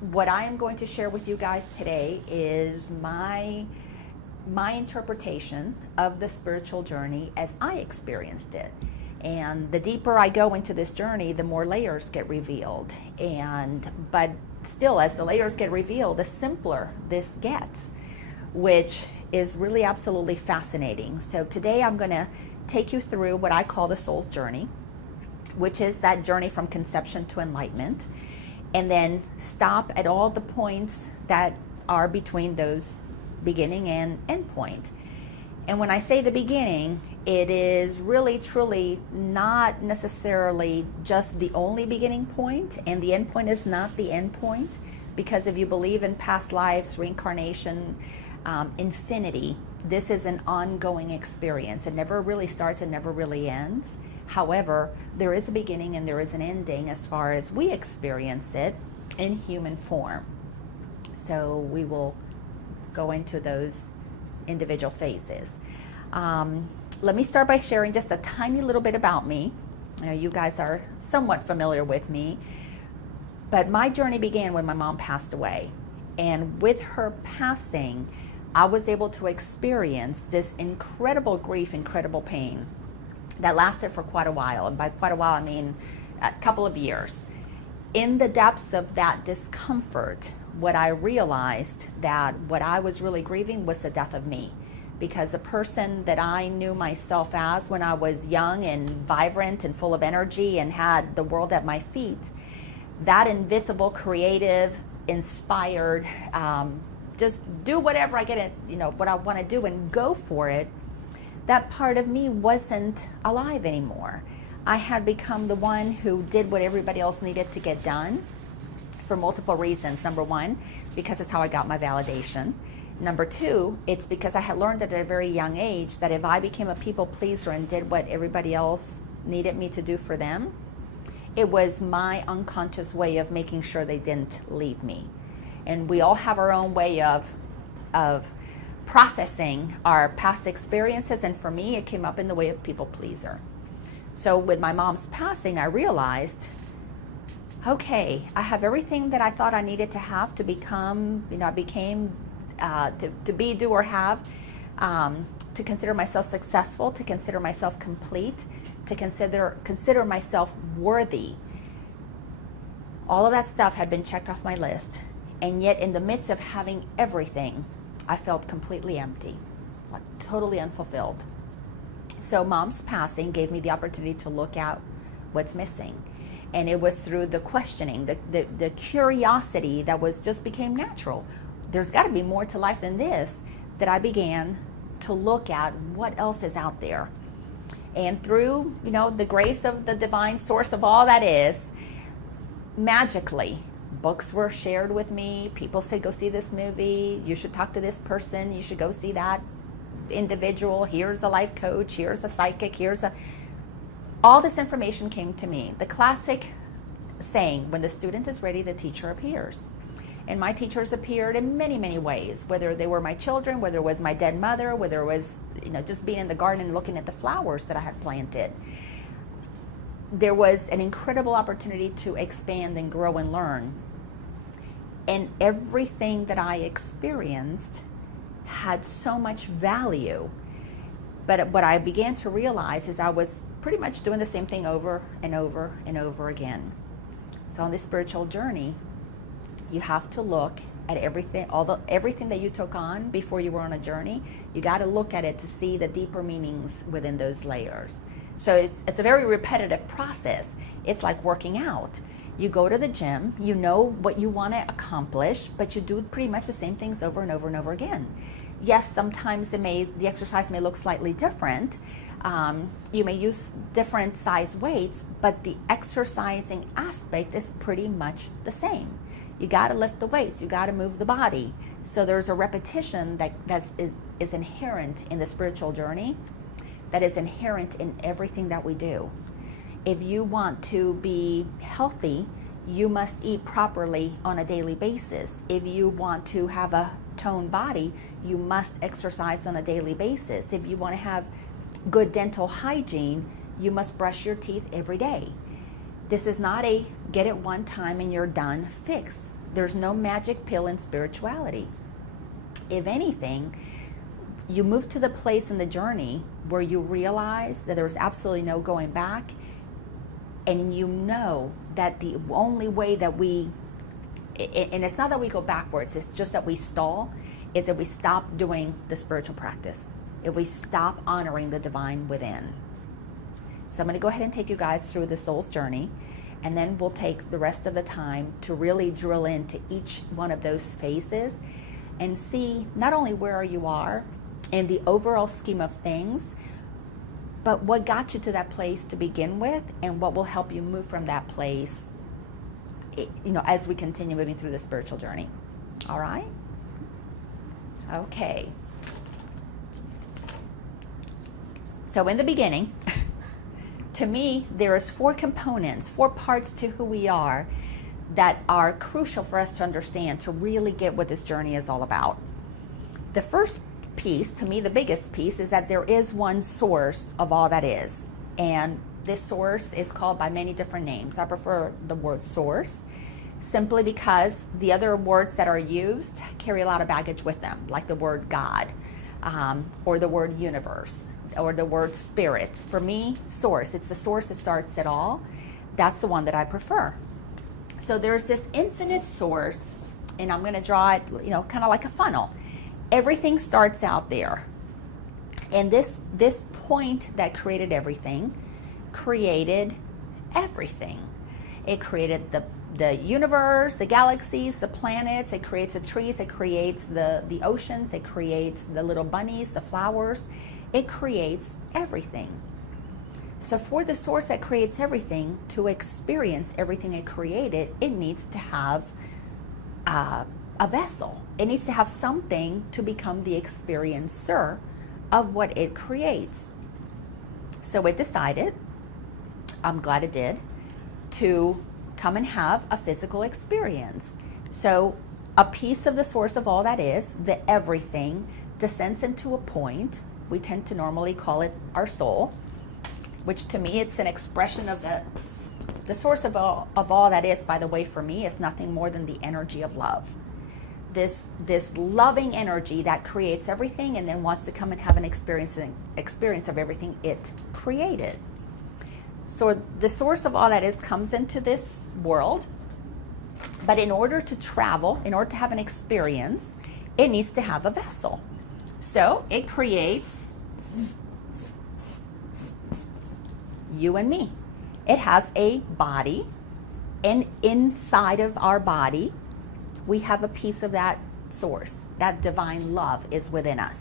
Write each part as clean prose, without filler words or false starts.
what I am going to share with you guys today is my interpretation of the spiritual journey as I experienced it. And the deeper I go into this journey, the more layers get revealed. But still, as the layers get revealed, the simpler this gets, which is really absolutely fascinating. So today I'm going to take you through what I call the soul's journey, which is that journey from conception to enlightenment, and then stop at all the points that are between those beginning and end point. And when I say the beginning, it is really truly not necessarily just the only beginning point, and the end point is not the end point, because if you believe in past lives, reincarnation, infinity, this is an ongoing experience. It never really starts, it never really ends. However, there is a beginning and there is an ending as far as we experience it in human form. So we will go into those individual phases. Let me start by sharing just a tiny little bit about me. I know you guys are somewhat familiar with me, but my journey began when my mom passed away. And with her passing, I was able to experience this incredible grief, incredible pain that lasted for quite a while. And by quite a while, I mean a couple of years. In the depths of that discomfort, what I realized that what I was really grieving was the death of me. Because the person that I knew myself as when I was young and vibrant and full of energy and had the world at my feet, that invisible, creative, inspired, just do whatever I get it, what I want to do and go for it, that part of me wasn't alive anymore. I had become the one who did what everybody else needed to get done for multiple reasons. Number one, because it's how I got my validation. Number two, it's because I had learned at a very young age that if I became a people pleaser and did what everybody else needed me to do for them, it was my unconscious way of making sure they didn't leave me. And we all have our own way of processing our past experiences, and for me, it came up in the way of people pleaser. So with my mom's passing, I realized, okay, I have everything that I thought I needed to have to become, I became, to be, do, or have, to consider myself successful, to consider myself complete, to consider myself worthy. All of that stuff had been checked off my list. And yet in the midst of having everything, I felt completely empty, like totally unfulfilled. So mom's passing gave me the opportunity to look at what's missing. And it was through the questioning, the curiosity that just became natural. There's got to be more to life than this, that I began to look at what else is out there. And through, the grace of the divine source of all that is, magically, books were shared with me. People said, go see this movie. You should talk to this person. You should go see that individual. Here's a life coach. Here's a psychic. All this information came to me. The classic saying, when the student is ready, the teacher appears. And my teachers appeared in many, many ways, whether they were my children, whether it was my dead mother, whether it was, just being in the garden and looking at the flowers that I had planted. There was an incredible opportunity to expand and grow and learn. And everything that I experienced had so much value. But what I began to realize is I was pretty much doing the same thing over and over and over again. So on this spiritual journey, you have to look at everything, everything that you took on before you were on a journey. You got to look at it to see the deeper meanings within those layers. So it's a very repetitive process. It's like working out. You go to the gym, you know what you want to accomplish, but you do pretty much the same things over and over and over again. Yes, sometimes the exercise may look slightly different. You may use different size weights, but the exercising aspect is pretty much the same. You got to lift the weights, you got to move the body. So there's a repetition that is inherent in the spiritual journey, that is inherent in everything that we do. If you want to be healthy, you must eat properly on a daily basis. If you want to have a toned body, you must exercise on a daily basis. If you want to have good dental hygiene, you must brush your teeth every day. This is not a get it one time and you're done fix. There's no magic pill in spirituality. If anything, you move to the place in the journey where you realize that there's absolutely no going back, and you know that the only way that we, and it's not that we go backwards, it's just that we stall, is if we stop doing the spiritual practice, if we stop honoring the divine within. So I'm going to go ahead and take you guys through the soul's journey, and then we'll take the rest of the time to really drill into each one of those phases and see not only where you are in the overall scheme of things, but what got you to that place to begin with, and what will help you move from that place, as we continue moving through the spiritual journey. All right? Okay. So in the beginning, to me, there's 4 components, 4 parts to who we are that are crucial for us to understand to really get what this journey is all about. The first piece, to me the biggest piece, is that there is one source of all that is. And this source is called by many different names. I prefer the word source simply because the other words that are used carry a lot of baggage with them, like the word God, or the word universe, or the word spirit. For me, source, it's the source that starts it all. That's the one that I prefer. So there's this infinite source, and I'm going to draw it, kind of like a funnel. Everything starts out there. And this point that created everything created everything. It created the universe, the galaxies, the planets. It creates the trees. It creates the oceans. It creates the little bunnies, the flowers. It creates everything. So for the source that creates everything to experience everything it created, it needs to have a vessel. It needs to have something to become the experiencer of what it creates. So it decided, I'm glad it did, to come and have a physical experience. So a piece of the source of all that is, the everything, descends into a point. We tend to normally call it our soul, which to me, it's an expression of the source of all that is, by the way, for me, is nothing more than the energy of love. This loving energy that creates everything and then wants to come and have an experience of everything it created. So the source of all that is comes into this world, but in order to travel, in order to have an experience, it needs to have a vessel. So it creates you and me. It has a body, and inside of our body, we have a piece of that source. That divine love is within us.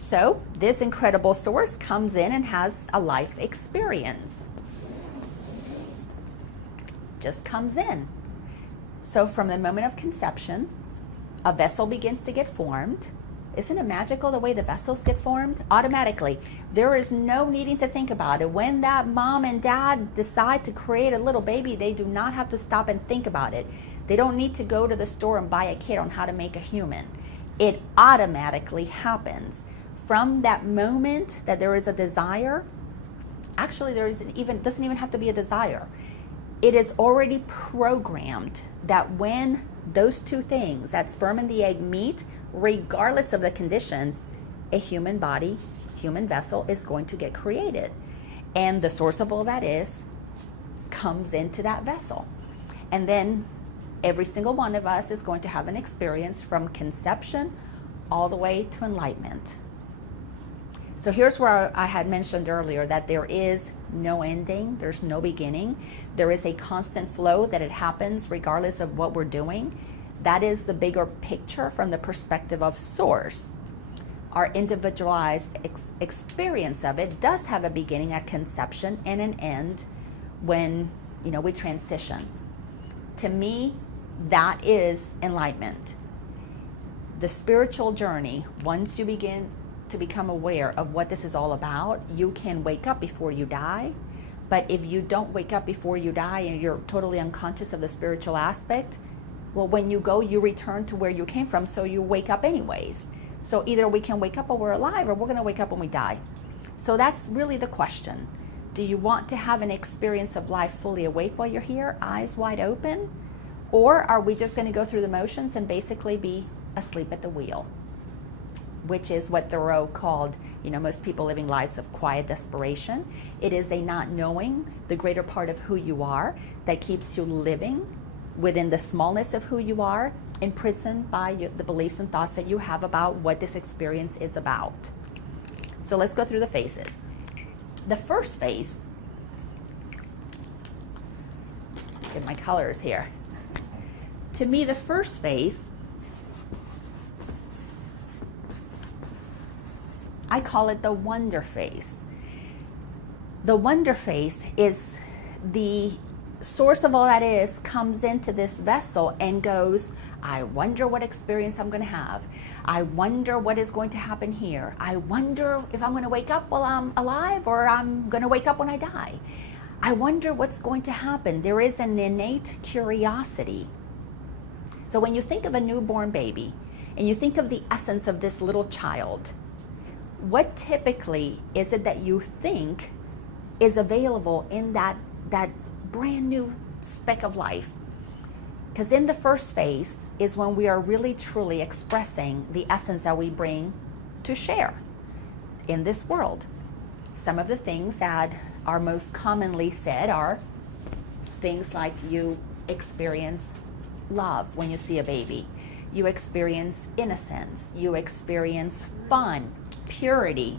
So this incredible source comes in and has a life experience. Just comes in. So from the moment of conception, a vessel begins to get formed. Isn't it magical the way the vessels get formed? Automatically. There is no needing to think about it. When that mom and dad decide to create a little baby, they do not have to stop and think about it. They don't need to go to the store and buy a kit on how to make a human. It automatically happens. From that moment that there is a desire, actually doesn't even have to be a desire. It is already programmed that when those two things, that sperm and the egg, meet, regardless of the conditions, a human body, human vessel is going to get created. And the source of all that is comes into that vessel. And then every single one of us is going to have an experience from conception all the way to enlightenment. So here's where I had mentioned earlier that there is no ending, there's no beginning. There is a constant flow that it happens regardless of what we're doing. That is the bigger picture from the perspective of source. Our individualized experience of it does have a beginning at conception and an end when we transition. To me, that is enlightenment. The spiritual journey, once you begin to become aware of what this is all about, you can wake up before you die. But if you don't wake up before you die and you're totally unconscious of the spiritual aspect, well, when you go, you return to where you came from, so you wake up anyways. So either we can wake up while we're alive, or we're going to wake up when we die. So that's really the question. Do you want to have an experience of life fully awake while you're here, eyes wide open? Or are we just going to go through the motions and basically be asleep at the wheel? Which is what Thoreau called, most people living lives of quiet desperation. It is a not knowing the greater part of who you are that keeps you living within the smallness of who you are, imprisoned by the beliefs and thoughts that you have about what this experience is about. So let's go through the phases. The first phase, get my colors here. To me, the first phase, I call it the wonder phase. The wonder phase is the source of all that is, comes into this vessel and goes, I wonder what experience I'm going to have. I wonder what is going to happen here. I wonder if I'm going to wake up while I'm alive or I'm going to wake up when I die. I wonder what's going to happen. There is an innate curiosity. So when you think of a newborn baby and you think of the essence of this little child, what typically is it that you think is available in that brand new speck of life? Because in the first phase is when we are really truly expressing the essence that we bring to share in this world. Some of the things that are most commonly said are things like you experience love when you see a baby. You experience innocence. You experience fun, purity.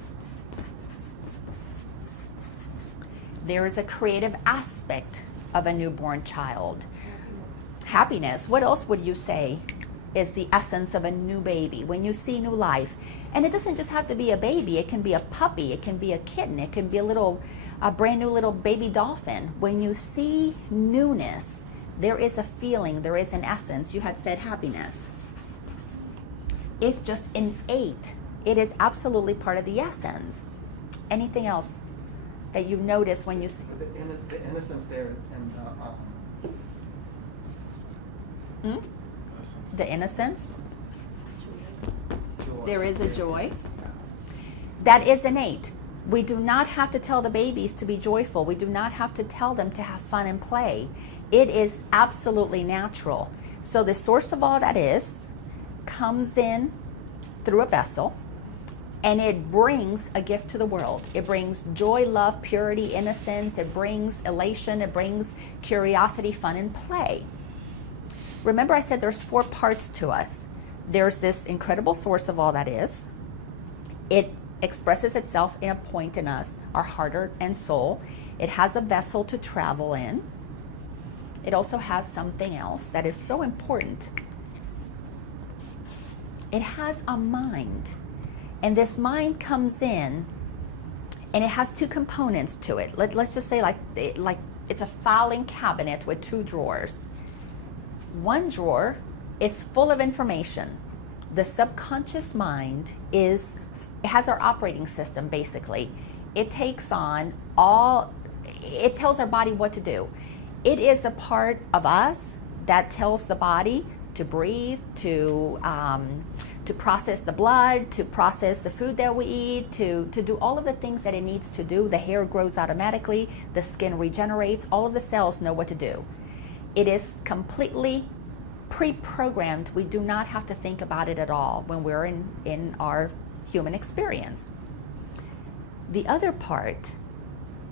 There is a creative aspect of a newborn child. Happiness. What else would you say is the essence of a new baby? When you see new life, and it doesn't just have to be a baby, it can be a puppy, it can be a kitten, it can be a brand new little baby dolphin. When you see newness, there is a feeling, there is an essence. You had said happiness. It's just innate. It is absolutely part of the essence. Anything else that you notice when you see? The innocence there and the innocence. Joy. There is a joy. That is innate. We do not have to tell the babies to be joyful. We do not have to tell them to have fun and play. It is absolutely natural. So the source of all that is comes in through a vessel, and it brings a gift to the world. It brings joy, love, purity, innocence. It brings elation. It brings curiosity, fun, and play. Remember I said there's 4 parts to us. There's this incredible source of all that is. It expresses itself in a point in us, our heart and soul. It has a vessel to travel in. It also has something else that is so important. It has a mind. And this mind comes in, and it has 2 components to it. Let's just say like it's a filing cabinet with 2 drawers. One drawer is full of information. The subconscious mind it has our operating system basically. It takes on it tells our body what to do. It is a part of us that tells the body to breathe, to process the blood, to process the food that we eat, to do all of the things that it needs to do. The hair grows automatically, the skin regenerates, all of the cells know what to do. It is completely pre-programmed. We do not have to think about it at all when we're in our human experience. The other part,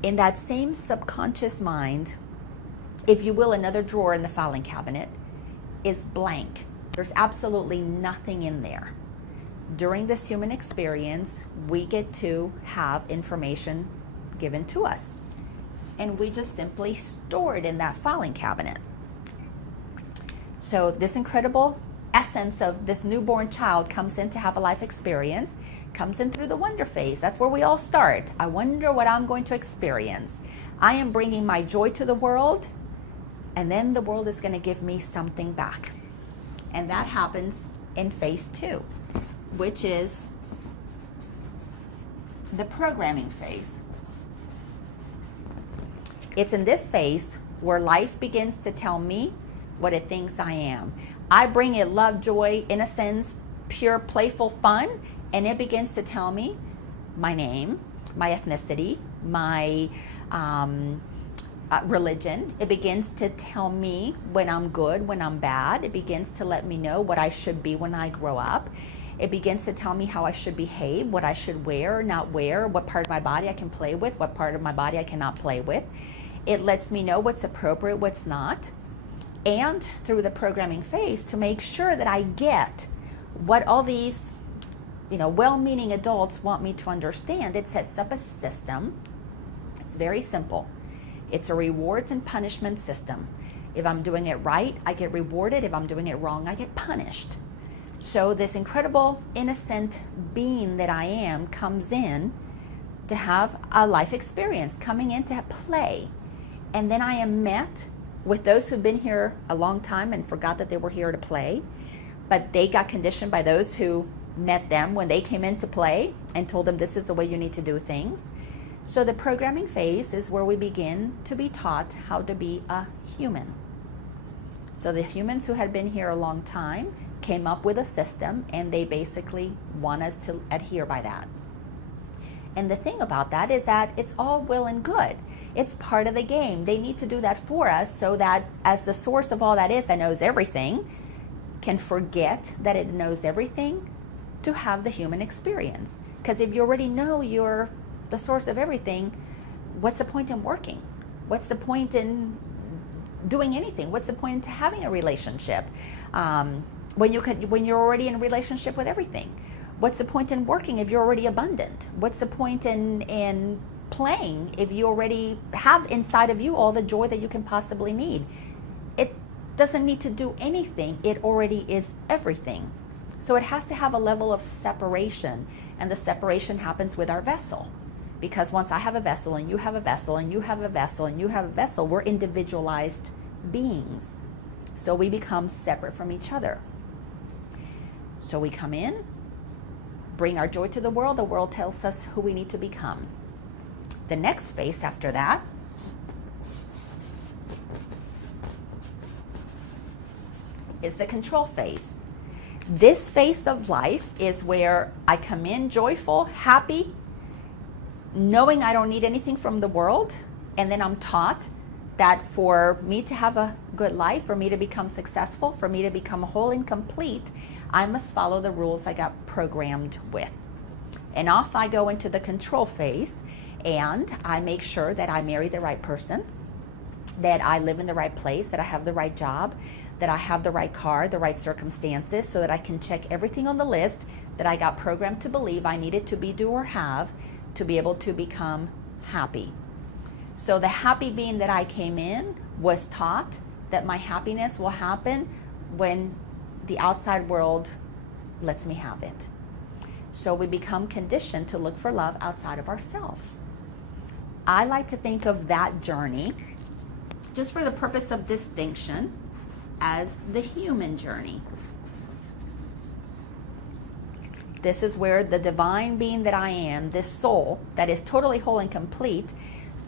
in that same subconscious mind, if you will, another drawer in the filing cabinet, is blank. There's absolutely nothing in there. During this human experience, we get to have information given to us, and we just simply store it in that filing cabinet. So this incredible essence of this newborn child comes in to have a life experience, comes in through the wonder phase. That's where we all start. I wonder what I'm going to experience. I am bringing my joy to the world, and then the world is going to give me something back. And that happens in phase 2, which is the programming phase. It's in this phase where life begins to tell me what it thinks I am. I bring it love, joy, innocence, pure, playful fun, and it begins to tell me my name, my ethnicity, my religion. It begins to tell me when I'm good, when I'm bad. It begins to let me know what I should be when I grow up. It begins to tell me how I should behave, what I should wear or not wear, what part of my body I can play with, what part of my body I cannot play with. It lets me know what's appropriate, what's not. And through the programming phase, to make sure that I get what all these, well-meaning adults want me to understand, it sets up a system. It's very simple. It's a rewards and punishment system. If I'm doing it right, I get rewarded. If I'm doing it wrong, I get punished. So this incredible, innocent being that I am comes in to have a life experience, coming in to play. And then I am met with those who've been here a long time and forgot that they were here to play. But they got conditioned by those who met them when they came in to play and told them this is the way you need to do things. So the programming phase is where we begin to be taught how to be a human. So the humans who had been here a long time came up with a system, and they basically want us to adhere by that. And the thing about that is that it's all well and good. It's part of the game. They need to do that for us so that as the source of all that is, that knows everything, can forget that it knows everything to have the human experience. Because if you already know you're the source of everything, what's the point in working? What's the point in doing anything? What's the point in having a relationship when you're already in a relationship with everything? What's the point in working if you're already abundant? What's the point in playing if you already have inside of you all the joy that you can possibly need? It doesn't need to do anything. It already is everything. So it has to have a level of separation, and the separation happens with our vessel. Because once I have a vessel and you have a vessel and you have a vessel and you have a vessel, we're individualized beings. So we become separate from each other. So we come in, bring our joy to the world tells us who we need to become. The next phase after that is the control phase. This phase of life is where I come in joyful, happy, knowing I don't need anything from the world, and then I'm taught that for me to have a good life, for me to become successful, for me to become whole and complete, I must follow the rules I got programmed with. And off I go into the control phase, and I make sure that I marry the right person, that I live in the right place, that I have the right job, that I have the right car, the right circumstances, so that I can check everything on the list that I got programmed to believe I needed to be, do, or have to be able to become happy. So the happy being that I came in was taught that my happiness will happen when the outside world lets me have it. So we become conditioned to look for love outside of ourselves. I like to think of that journey, just for the purpose of distinction, as the human journey. This is where the divine being that I am, this soul that is totally whole and complete,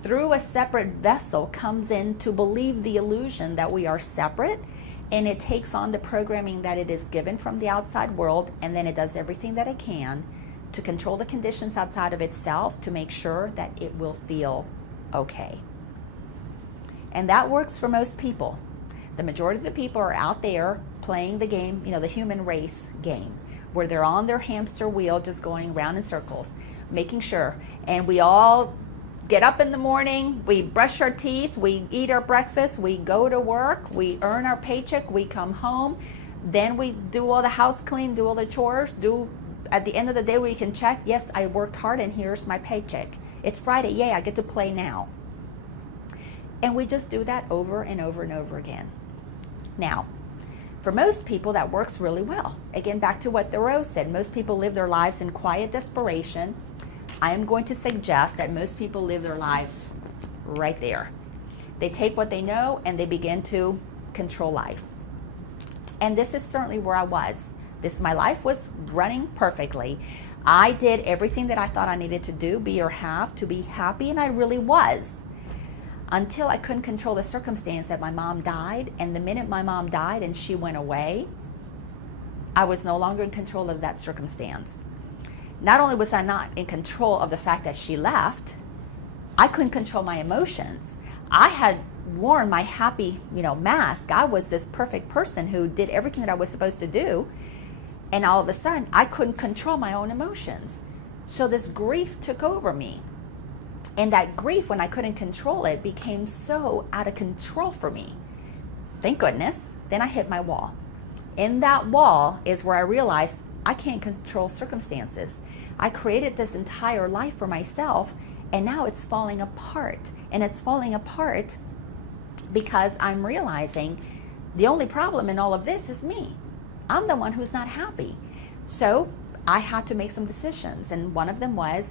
through a separate vessel comes in to believe the illusion that we are separate, and it takes on the programming that it is given from the outside world, and then it does everything that it can to control the conditions outside of itself to make sure that it will feel okay. And that works for most people. The majority of the people are out there playing the game, the human race game, where they're on their hamster wheel just going round in circles, making sure. And we all get up in the morning, we brush our teeth, we eat our breakfast, we go to work, we earn our paycheck, we come home, then we do all the house clean, do all the chores, at the end of the day we can check, yes, I worked hard and here's my paycheck. It's Friday, yay, I get to play now. And we just do that over and over and over again. Now, for most people that works really well. Again, back to what Thoreau said, most people live their lives in quiet desperation. I am going to suggest that most people live their lives right there. They take what they know and they begin to control life. And this is certainly where I was. My life was running perfectly. I did everything that I thought I needed to do, be or have, to be happy, and I really was. Until I couldn't control the circumstance that my mom died, and the minute my mom died and she went away, I was no longer in control of that circumstance. Not only was I not in control of the fact that she left, I couldn't control my emotions. I had worn my happy, mask. I was this perfect person who did everything that I was supposed to do. And all of a sudden, I couldn't control my own emotions. So this grief took over me. And that grief, when I couldn't control it, became so out of control for me. Thank goodness. Then I hit my wall. In that wall is where I realized I can't control circumstances. I created this entire life for myself, and now it's falling apart. And it's falling apart because I'm realizing the only problem in all of this is me. I'm the one who's not happy. So I had to make some decisions. And one of them was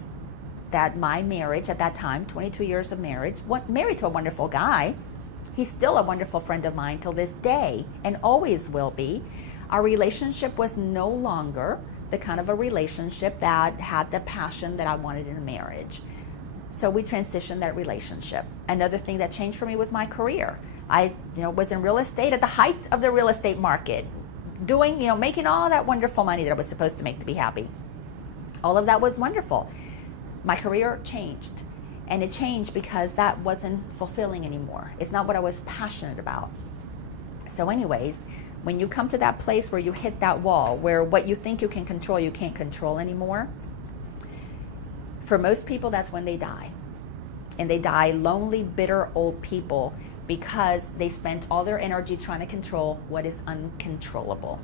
that my marriage at that time, 22 years of marriage, married to a wonderful guy. He's still a wonderful friend of mine till this day and always will be. Our relationship was no longer the kind of a relationship that had the passion that I wanted in a marriage. So we transitioned that relationship. Another thing that changed for me was my career. I was in real estate at the height of the real estate market, doing, making all that wonderful money that I was supposed to make to be happy. All of that was wonderful. My career changed. And it changed because that wasn't fulfilling anymore. It's not what I was passionate about. So anyways, when you come to that place where you hit that wall, where what you think you can control, you can't control anymore, for most people, that's when they die. And they die lonely, bitter, old people because they spent all their energy trying to control what is uncontrollable.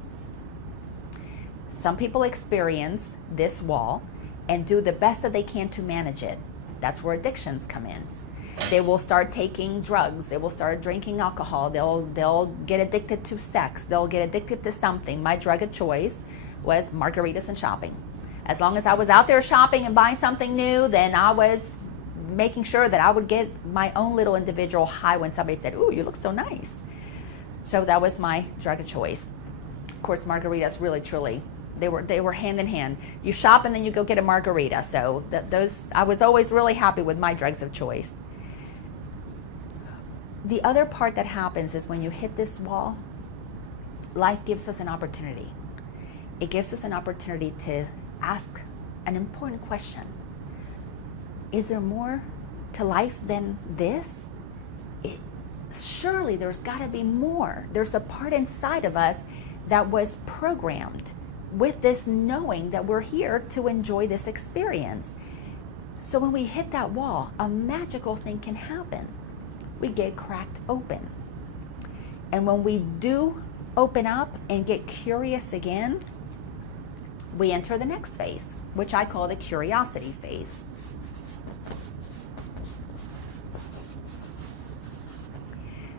Some people experience this wall and do the best that they can to manage it. That's where addictions come in. They will start taking drugs. They will start drinking alcohol. They'll get addicted to sex. They'll get addicted to something. My drug of choice was margaritas and shopping. As long as I was out there shopping and buying something new, then I was making sure that I would get my own little individual high when somebody said, "Ooh, you look so nice." So that was my drug of choice. Of course, margaritas really, truly, they were hand in hand. You shop and then you go get a margarita. So I was always really happy with my drugs of choice. The other part that happens is when you hit this wall, life gives us an opportunity. It gives us an opportunity to ask an important question. Is there more to life than this? Surely there's got to be more. There's a part inside of us that was programmed with this knowing that we're here to enjoy this experience. So when we hit that wall, a magical thing can happen. We get cracked open. And when we do open up and get curious again, we enter the next phase, which I call the curiosity phase.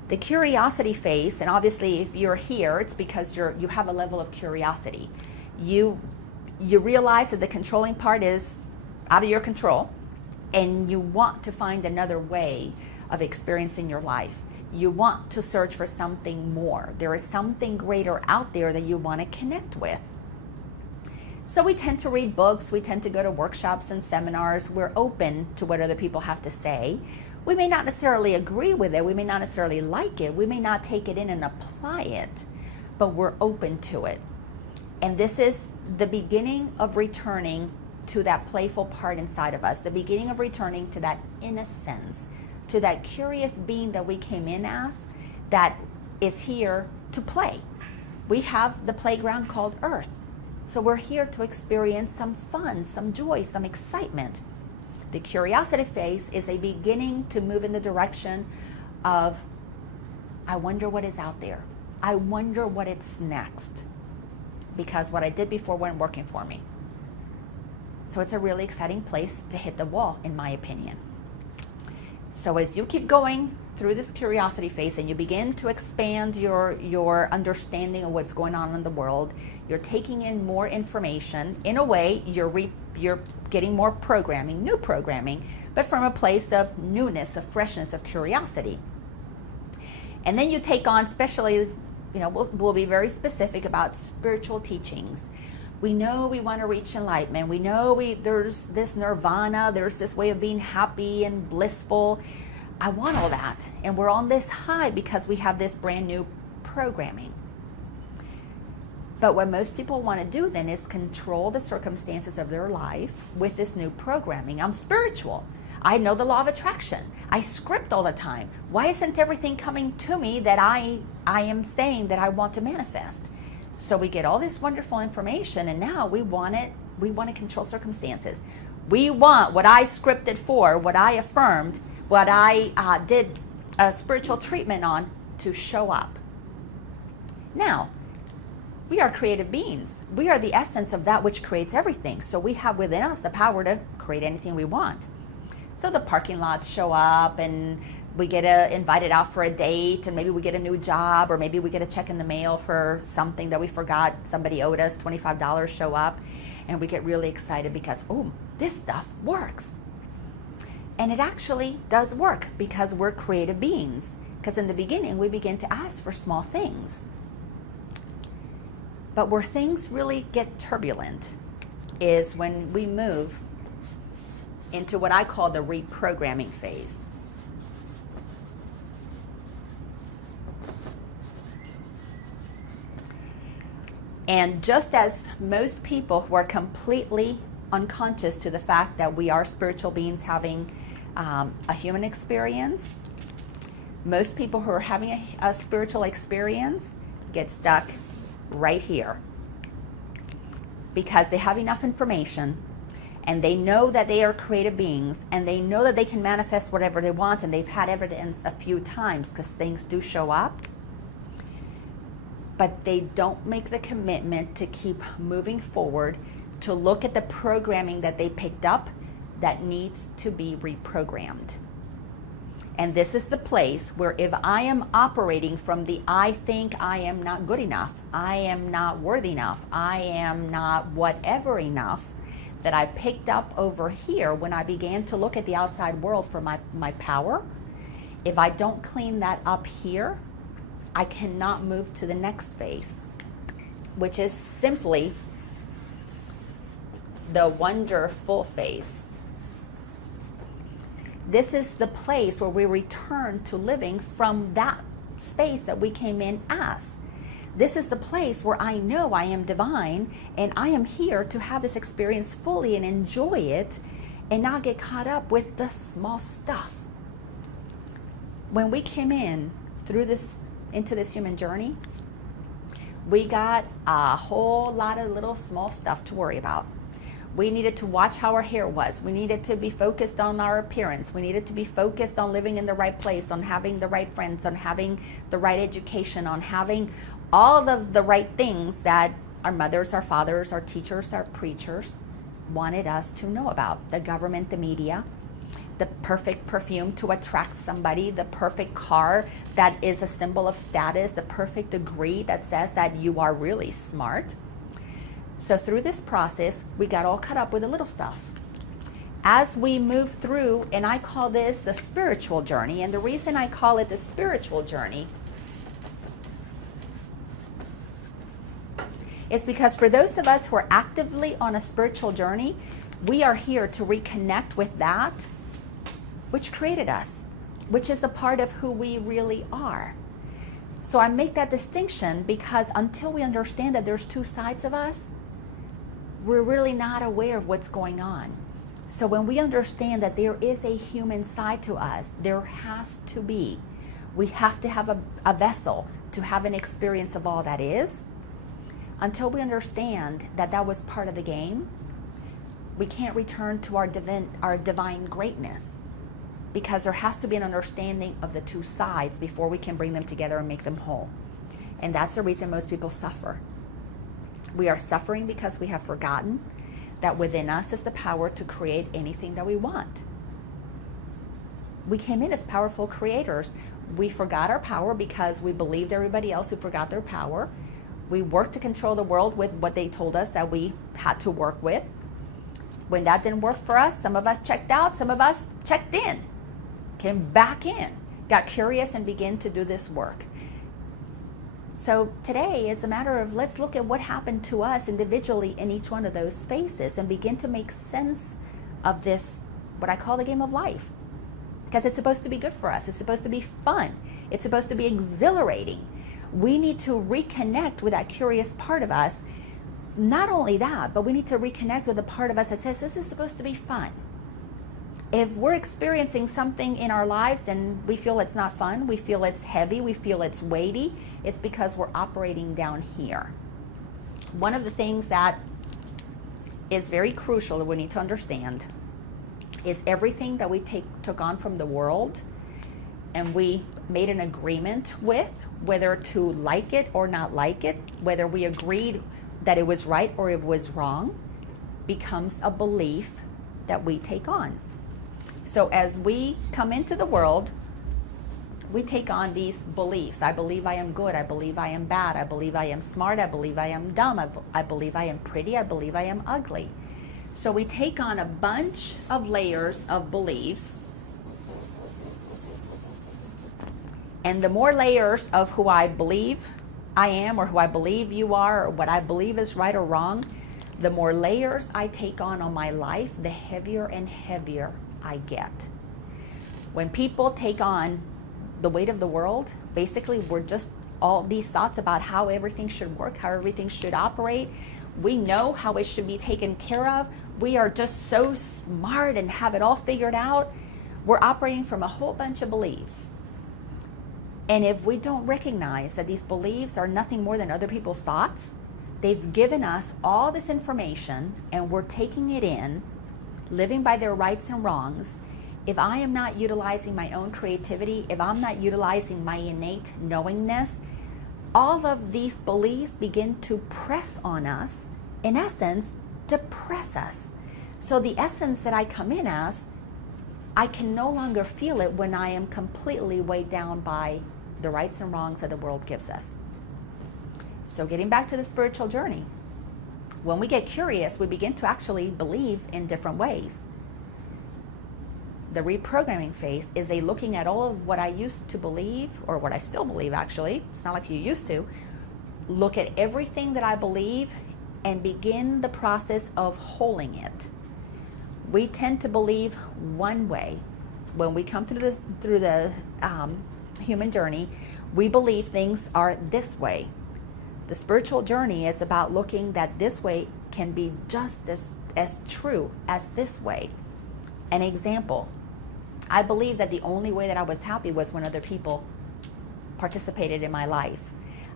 The curiosity phase, and obviously if you're here, it's because you have a level of curiosity. You realize that the controlling part is out of your control, and you want to find another way of experiencing your life. You want to search for something more. There is something greater out there that you want to connect with. So we tend to read books, we tend to go to workshops and seminars. We're open to what other people have to say. We may not necessarily agree with it, we may not necessarily like it, we may not take it in and apply it, but we're open to it. And this is the beginning of returning to that playful part inside of us, the beginning of returning to that innocence, to that curious being that we came in as, that is here to play. We have the playground called Earth. So we're here to experience some fun, some joy, some excitement. The curiosity phase is a beginning to move in the direction of, I wonder what is out there. I wonder what it's next. Because what I did before wasn't working for me. So it's a really exciting place to hit the wall, in my opinion. So as you keep going through this curiosity phase and you begin to expand your understanding of what's going on in the world, you're taking in more information. In a way, you're getting more programming, new programming, but from a place of newness, of freshness, of curiosity. And then you take on, especially, we'll be very specific about spiritual teachings. We know we want to reach enlightenment. We know there's this nirvana, there's this way of being happy and blissful. I want all that. And we're on this high because we have this brand new programming. But what most people want to do then is control the circumstances of their life with this new programming. I'm spiritual. I know the law of attraction. I script all the time. Why isn't everything coming to me that I am saying that I want to manifest? So we get all this wonderful information, and now we want it. We want to control circumstances. We want what I scripted for, what I affirmed, what I did a spiritual treatment on to show up. Now, we are creative beings. We are the essence of that which creates everything. So we have within us the power to create anything we want. So the parking lots show up, and we get invited out for a date, and maybe we get a new job, or maybe we get a check in the mail for something that we forgot somebody owed us, $25 show up, and we get really excited because, oh, this stuff works. And it actually does work because we're creative beings. Because in the beginning, we begin to ask for small things. But where things really get turbulent is when we move into what I call the reprogramming phase. And just as most people who are completely unconscious to the fact that we are spiritual beings having a human experience, most people who are having a spiritual experience get stuck right here because they have enough information, and they know that they are creative beings, and they know that they can manifest whatever they want, and they've had evidence a few times because things do show up. But they don't make the commitment to keep moving forward, to look at the programming that they picked up that needs to be reprogrammed. And this is the place where if I am operating from the I think I am not good enough, I am not worthy enough, I am not whatever enough, that I picked up over here when I began to look at the outside world for my power, if I don't clean that up here, I cannot move to the next phase, which is simply the wonderful phase. This is the place where we return to living from that space that we came in as. This is the place where I know I am divine, and I am here to have this experience fully and enjoy it and not get caught up with the small stuff. When we came in into this human journey, we got a whole lot of little small stuff to worry about. We needed to watch how our hair was. We needed to be focused on our appearance. We needed to be focused on living in the right place, on having the right friends, on having the right education, on having all of the right things that our mothers, our fathers, our teachers, our preachers wanted us to know about. The government, the media, the perfect perfume to attract somebody, the perfect car that is a symbol of status, the perfect degree that says that you are really smart. So through this process, we got all caught up with the little stuff. As we move through, and I call this the spiritual journey, and the reason I call it the spiritual journey is because for those of us who are actively on a spiritual journey, we are here to reconnect with that which created us, which is a part of who we really are. So I make that distinction because until we understand that there's two sides of us, we're really not aware of what's going on. So when we understand that there is a human side to us, there has to be. We have to have a vessel to have an experience of all that is. Until we understand that that was part of the game, we can't return to our divine greatness, because there has to be an understanding of the two sides before we can bring them together and make them whole. And that's the reason most people suffer. We are suffering because we have forgotten that within us is the power to create anything that we want. We came in as powerful creators. We forgot our power because we believed everybody else who forgot their power. We worked to control the world with what they told us that we had to work with. When that didn't work for us, some of us checked out, some of us checked in, came back in, got curious and began to do this work. So today is a matter of let's look at what happened to us individually in each one of those spaces and begin to make sense of this, what I call the game of life. Because it's supposed to be good for us. It's supposed to be fun. It's supposed to be exhilarating. We need to reconnect with that curious part of us. Not only that, but we need to reconnect with the part of us that says this is supposed to be fun. If we're experiencing something in our lives and we feel it's not fun, we feel it's heavy, we feel it's weighty, it's because we're operating down here. One of the things that is very crucial that we need to understand is everything that we took on from the world and we made an agreement with, whether to like it or not like it, whether we agreed that it was right or it was wrong, becomes a belief that we take on. So as we come into the world, we take on these beliefs. I believe I am good. I believe I am bad. I believe I am smart. I believe I am dumb. I believe I am pretty. I believe I am ugly. So we take on a bunch of layers of beliefs. And the more layers of who I believe I am or who I believe you are or what I believe is right or wrong, the more layers I take on my life, the heavier and heavier I get. When people take on the weight of the world, basically we're just all these thoughts about how everything should work, how everything should operate. We know how it should be taken care of. We are just so smart and have it all figured out. We're operating from a whole bunch of beliefs. And if we don't recognize that these beliefs are nothing more than other people's thoughts, they've given us all this information and we're taking it in, living by their rights and wrongs. If I am not utilizing my own creativity, if I'm not utilizing my innate knowingness, all of these beliefs begin to press on us, in essence, depress us. So the essence that I come in as, I can no longer feel it when I am completely weighed down by the rights and wrongs that the world gives us. So getting back to the spiritual journey, when we get curious, we begin to actually believe in different ways. The reprogramming phase is a looking at all of what I used to believe, or what I still believe actually, it's not like you used to, look at everything that I believe and begin the process of holding it. We tend to believe one way. When we come through the human journey, we believe things are this way. The spiritual journey is about looking that this way can be just as true as this way. An example, I believe that the only way that I was happy was when other people participated in my life.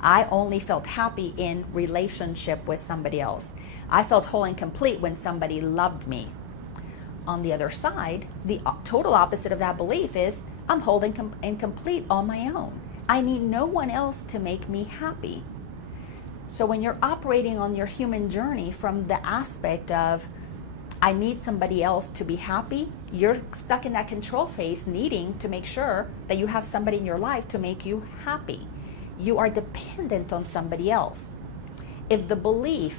I only felt happy in relationship with somebody else. I felt whole and complete when somebody loved me. On the other side, the total opposite of that belief is I'm whole and complete on my own. I need no one else to make me happy. So when you're operating on your human journey from the aspect of I need somebody else to be happy, you're stuck in that control phase, needing to make sure that you have somebody in your life to make you happy. You are dependent on somebody else. If the belief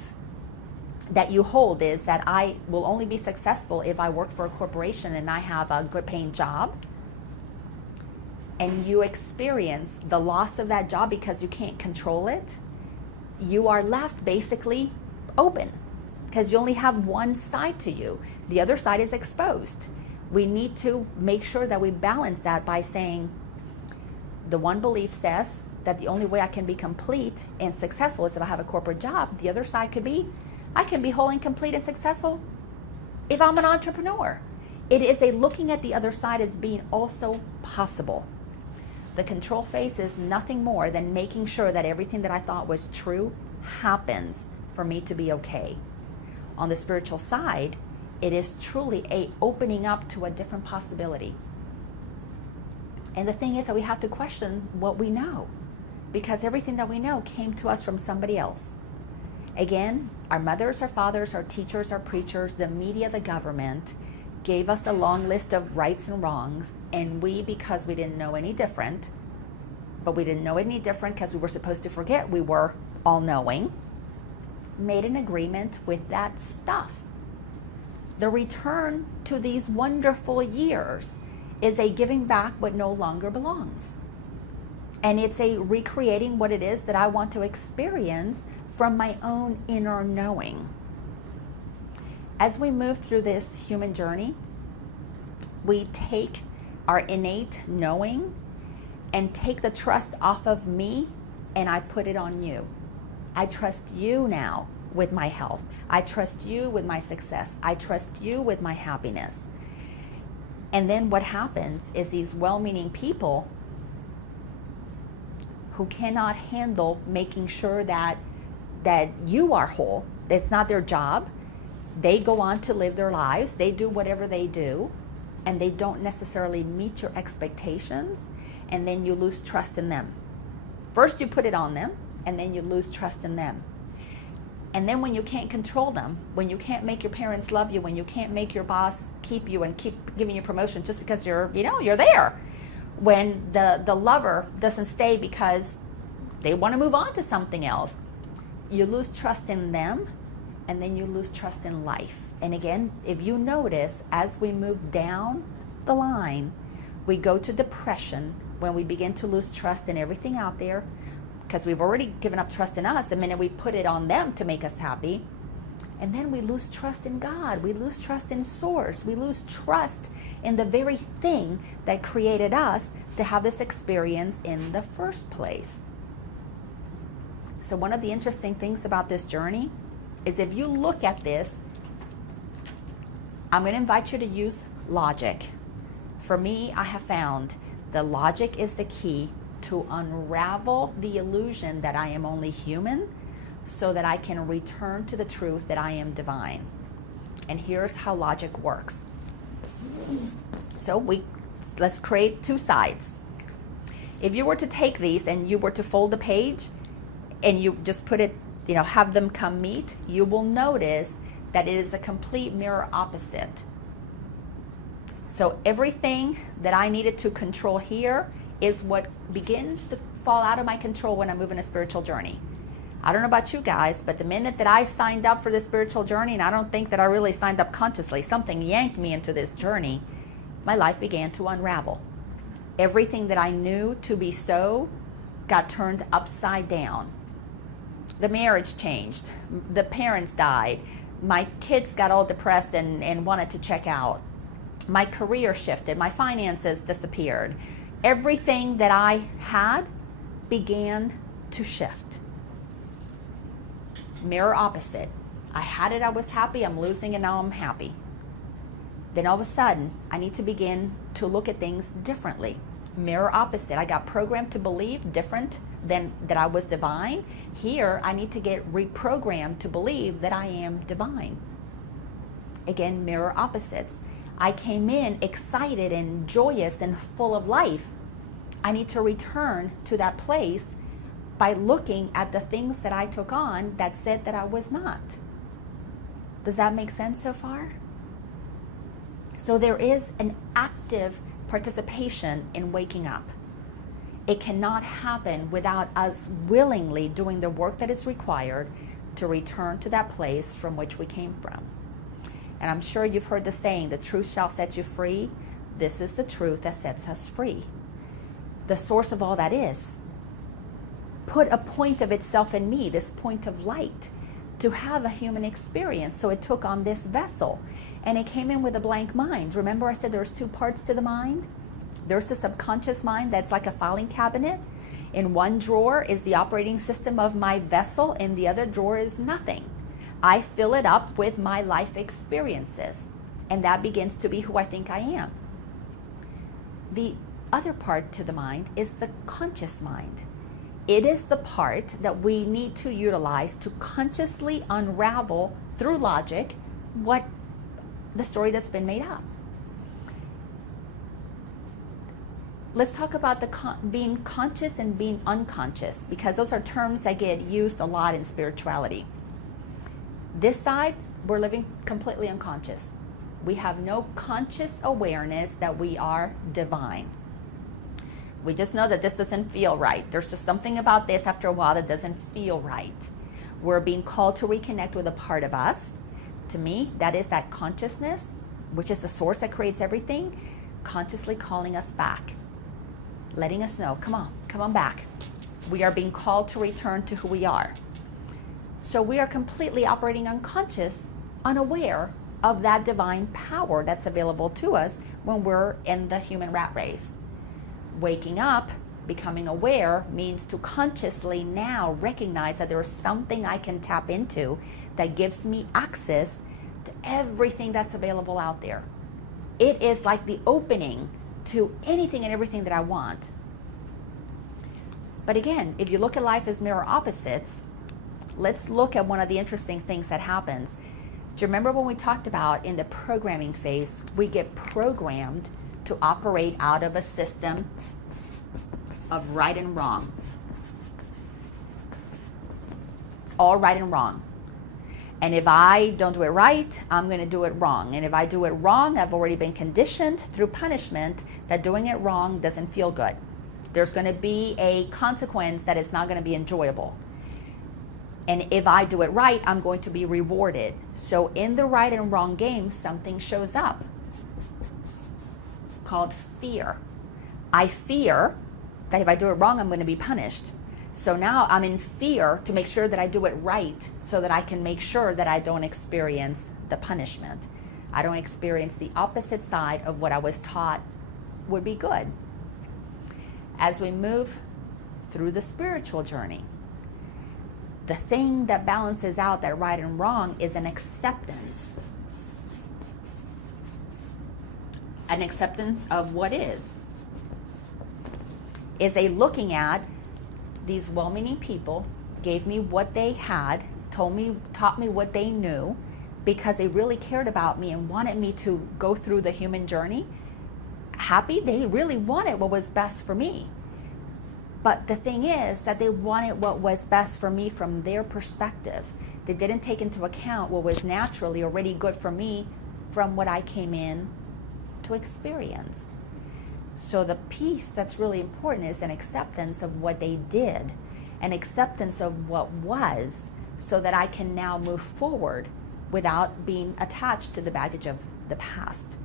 that you hold is that I will only be successful if I work for a corporation and I have a good paying job, and you experience the loss of that job because you can't control it, you are left basically open because you only have one side to you. The other side is exposed. We need to make sure that we balance that by saying the one belief says that the only way I can be complete and successful is if I have a corporate job. The other side could be I can be whole and complete and successful if I'm an entrepreneur. It is a looking at the other side as being also possible. The control phase is nothing more than making sure that everything that I thought was true happens for me to be okay. On the spiritual side, it is truly a opening up to a different possibility. And the thing is that we have to question what we know, because everything that we know came to us from somebody else. Again, our mothers, our fathers, our teachers, our preachers, the media, the government gave us a long list of rights and wrongs, and we, because we didn't know any different, but we didn't know any different because we were supposed to forget we were all-knowing, made an agreement with that stuff. The return to these wonderful years is a giving back what no longer belongs. And it's a recreating what it is that I want to experience from my own inner knowing. As we move through this human journey, we take our innate knowing and take the trust off of me and I put it on you. I trust you now with my health. I trust you with my success. I trust you with my happiness. And then what happens is these well-meaning people who cannot handle making sure that you are whole, it's not their job, they go on to live their lives, they do whatever they do, and they don't necessarily meet your expectations, and then you lose trust in them. First you put it on them, and then you lose trust in them. And then when you can't control them, when you can't make your parents love you, when you can't make your boss keep you and keep giving you promotion just because you're there, when the lover doesn't stay because they want to move on to something else, you lose trust in them, and then you lose trust in life. And again, if you notice, as we move down the line, we go to depression when we begin to lose trust in everything out there, because we've already given up trust in us the minute we put it on them to make us happy. And then we lose trust in God. We lose trust in Source. We lose trust in the very thing that created us to have this experience in the first place. So one of the interesting things about this journey is, if you look at this, I'm going to invite you to use logic. For me, I have found the logic is the key to unravel the illusion that I am only human, so that I can return to the truth that I am divine. And here's how logic works. So let's create two sides. If you were to take these and you were to fold the page and you just put it, have them come meet, you will notice that it is a complete mirror opposite. So everything that I needed to control here is what begins to fall out of my control when I move in a spiritual journey. I don't know about you guys, but the minute that I signed up for this spiritual journey, and I don't think that I really signed up consciously, something yanked me into this journey, my life began to unravel. Everything that I knew to be so got turned upside down. The marriage changed. The parents died. My kids got all depressed and wanted to check out. My career shifted. My finances disappeared. Everything that I had began to shift. Mirror opposite. I had it, I was happy, I'm losing, and now I'm happy. Then all of a sudden, I need to begin to look at things differently. Mirror opposite. I got programmed to believe different than that I was divine. Here, I need to get reprogrammed to believe that I am divine. Again, mirror opposites. I came in excited and joyous and full of life. I need to return to that place by looking at the things that I took on that said that I was not. Does that make sense so far? So there is an active participation in waking up. It cannot happen without us willingly doing the work that is required to return to that place from which we came from. And I'm sure you've heard the saying, the truth shall set you free. This is the truth that sets us free. The source of all that is put a point of itself in me, this point of light, to have a human experience. So it took on this vessel, and it came in with a blank mind. Remember I said there's two parts to the mind? There's the subconscious mind that's like a filing cabinet. In one drawer is the operating system of my vessel, in the other drawer is nothing. I fill it up with my life experiences, and that begins to be who I think I am. The other part to the mind is the conscious mind. It is the part that we need to utilize to consciously unravel through logic what the story that's been made up. Let's talk about being conscious and being unconscious, because those are terms that get used a lot in spirituality. This side, we're living completely unconscious. We have no conscious awareness that we are divine. We just know that this doesn't feel right. There's just something about this after a while that doesn't feel right. We're being called to reconnect with a part of us. To me, that is that consciousness, which is the source that creates everything, consciously calling us back, letting us know, come on back. We are being called to return to who we are. So we are completely operating unconscious, unaware of that divine power that's available to us when we're in the human rat race. Waking up, becoming aware, means to consciously now recognize that there is something I can tap into that gives me access to everything that's available out there. it is like the opening to anything and everything that I want. But again, if you look at life as mirror opposites, let's look at one of the interesting things that happens. Do you remember when we talked about in the programming phase, we get programmed to operate out of a system of right and wrong? It's all right and wrong. And if I don't do it right, I'm going to do it wrong. And if I do it wrong, I've already been conditioned through punishment that doing it wrong doesn't feel good. There's going to be a consequence that is not going to be enjoyable. And if I do it right, I'm going to be rewarded. So in the right and wrong game, something shows up called fear. I fear that if I do it wrong, I'm going to be punished. So now I'm in fear to make sure that I do it right so that I can make sure that I don't experience the punishment. I don't experience the opposite side of what I was taught would be good. As we move through the spiritual journey, the thing that balances out that right and wrong is an acceptance. An acceptance of what is a looking at these well-meaning people gave me what they had, taught me what they knew, because they really cared about me and wanted me to go through the human journey happy. They really wanted what was best for me. But the thing is that they wanted what was best for me from their perspective. They didn't take into account what was naturally already good for me from what I came in to experience. So the piece that's really important is an acceptance of what they did, an acceptance of what was, so that I can now move forward without being attached to the baggage of the past.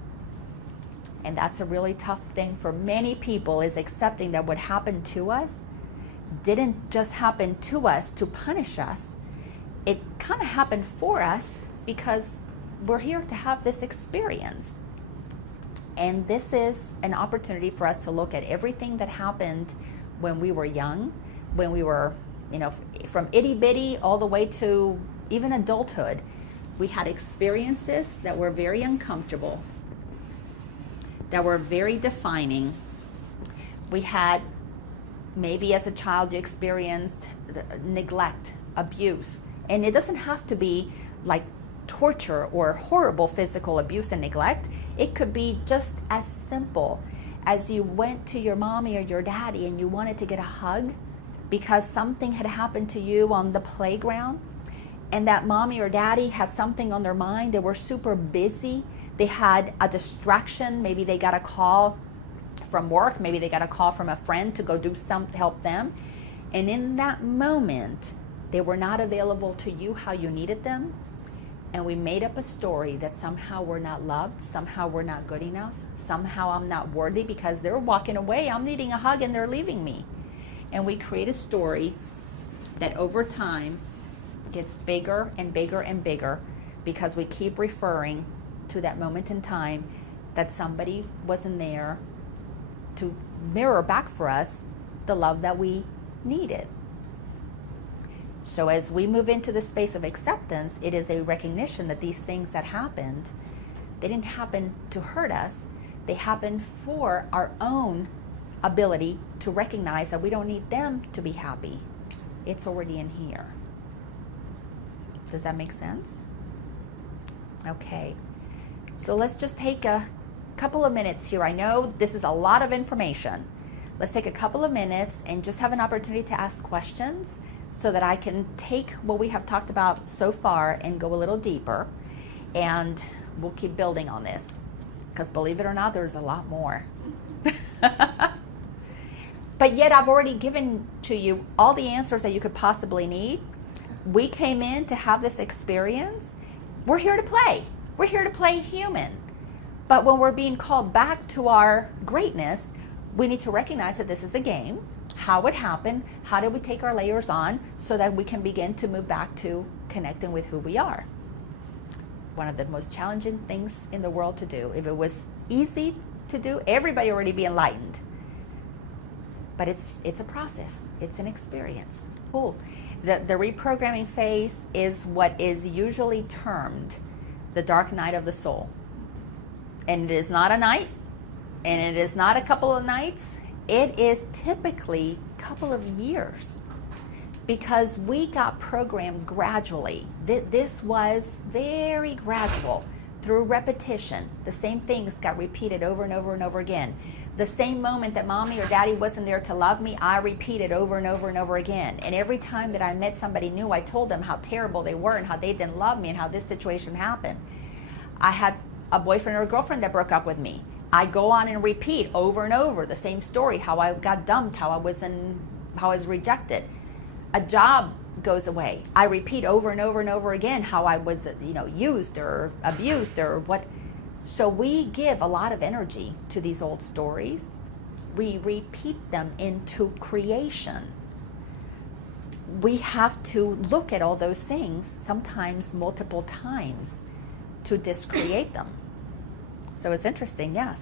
And that's a really tough thing for many people, is accepting that what happened to us didn't just happen to us to punish us. It kind of happened for us because we're here to have this experience. And this is an opportunity for us to look at everything that happened when we were young, when we were, from itty bitty all the way to even adulthood. We had experiences that were very uncomfortable, that were very defining. We had, maybe as a child you experienced neglect, abuse. And it doesn't have to be like torture or horrible physical abuse and neglect. It could be just as simple as you went to your mommy or your daddy and you wanted to get a hug because something had happened to you on the playground, and that mommy or daddy had something on their mind. They were super busy. They had a distraction. Maybe they got a call from work. Maybe they got a call from a friend to go do something, help them. And in that moment, they were not available to you how you needed them. And we made up a story that somehow we're not loved, somehow we're not good enough, somehow I'm not worthy because they're walking away, I'm needing a hug and they're leaving me. And we create a story that over time gets bigger and bigger and bigger because we keep referring to that moment in time that somebody wasn't there to mirror back for us the love that we needed. So as we move into the space of acceptance, it is a recognition that these things that happened, they didn't happen to hurt us. They happened for our own ability to recognize that we don't need them to be happy. It's already in here. Does that make sense? Okay. So let's just take a couple of minutes here. I know this is a lot of information. Let's take a couple of minutes and just have an opportunity to ask questions so that I can take what we have talked about so far and go a little deeper, and we'll keep building on this, because believe it or not, there's a lot more. But yet I've already given to you all the answers that you could possibly need. We came in to have this experience. We're here to play. We're here to play human. But when we're being called back to our greatness, we need to recognize that this is a game. How it happened, how did we take our layers on so that we can begin to move back to connecting with who we are. One of the most challenging things in the world to do. If it was easy to do, everybody already be enlightened. But it's a process, it's an experience. Cool. The reprogramming phase is what is usually termed the dark night of the soul. And it is not a night, and it is not a couple of nights. It is typically a couple of years, because we got programmed gradually. This was very gradual through repetition. The same things got repeated over and over and over again. The same moment that mommy or daddy wasn't there to love me, I repeated over and over and over again. And every time that I met somebody new, I told them how terrible they were and how they didn't love me and how this situation happened. I had a boyfriend or a girlfriend that broke up with me. I go on and repeat over and over the same story, how I got dumped, how I was rejected. A job goes away. I repeat over and over and over again how I was, used or abused or what. So we give a lot of energy to these old stories. We repeat them into creation. We have to look at all those things, sometimes multiple times, to discreate them. So it's interesting, yes.